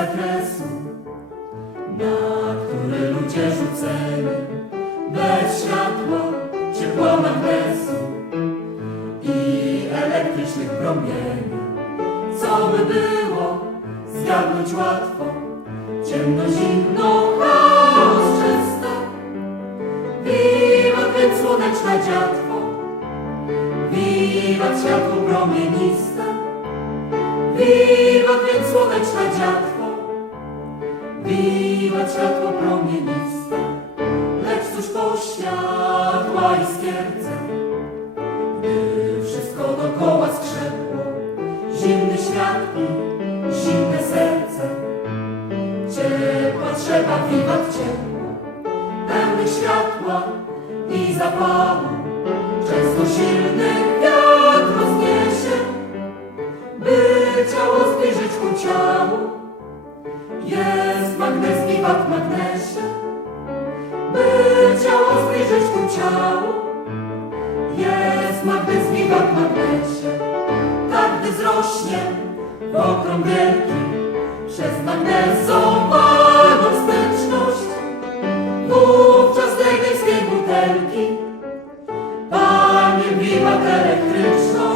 zakresu, na który ludzie rzuceni bez światła, ciepła magnesu i elektrycznych promieni. Co by było zgadnąć łatwo, ciemno, zimno, chaos czysto, wiwat więc słoneczne dziatwo, wiwat światło promieniste, wiwat więc słoneczne dziatwo wiwat światło promieniste. Lecz cóż to światła iskierce, gdy wszystko dokoła skrzepło, zimny świat i zimne serce. Ciepła trzeba wiwat ciepło, pełny światła i zapału. Często silny wiwat magnesie, by ciało zbliżyć ku ciału. Jest magnes wiwat magnesie, tak gdy wzrośnie w okrąg wielki przez magnezowaną wsteczność. Wówczas niskiej butelki Panie wiwat elektryczność.